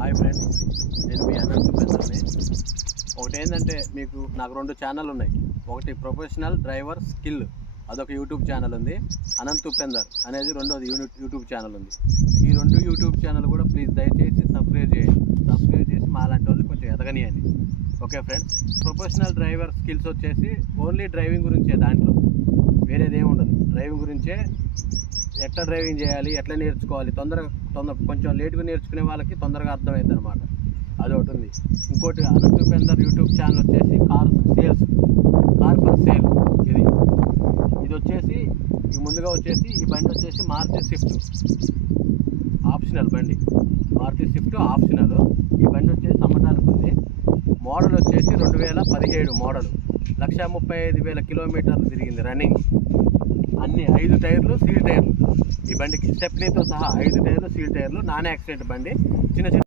Hi friends, నేను మీ అనంత్ ఉపేందర్ని. ఒకటి ఏంటంటే నాకు 2 ఛానల్ ఉన్నాయి. ఒకటి ప్రొఫెషనల్ డ్రైవర్ స్కిల్, అదొక యూట్యూబ్ ఛానల్ ఉంది. అనంత్ ఉపేందర్ అనేది రెండోది యూట్యూబ్ ఛానల్ ఉంది. ఈ 2 యూట్యూబ్ ఛానల్ కూడా ప్లీజ్ దయచేసి సబ్స్క్రైబ్ చేయండి. సబ్స్క్రైబ్ చేసి మా లాంటి వాళ్ళు కొంచెం ఎదగనియండి. Okay friends, professional driver skills వచ్చేసి ఓన్లీ డ్రైవింగ్ గురించే, దాంట్లో వేరేది ఏమి ఉండదు. డ్రైవింగ్ గురించే, ఎట్లా డ్రైవింగ్ చేయాలి, ఎట్లా నేర్చుకోవాలి, తొందర కొంచెం లేట్గా నేర్చుకునే వాళ్ళకి తొందరగా అర్థమవుతుంది అనమాట. అది ఒకటి ఉంది. ఇంకోటి అనంత్ ఉపేందర్ యూట్యూబ్ ఛానల్ వచ్చేసి కార్ ఫర్ సేల్. ఇది వచ్చేసి ముందుగా వచ్చేసి ఈ బండి వచ్చేసి మారుతి స్విఫ్ట్ ఆప్షనల్ బండి. Maruti Swift optional. ఈ బండి వచ్చేసి అమ్మటానికి ఉంది. మోడల్ వచ్చేసి 2017 మోడల్. 1,35,000 కిలోమీటర్లు తిరిగింది రన్నింగ్. అన్ని 5 టైర్లు సీల్ టైర్లు ఈ బండికి, స్టెప్నీతో సహా 5 టైర్లు సీల్ టైర్లు. నాన్ యాక్సిడెంట్ బండి. చిన్న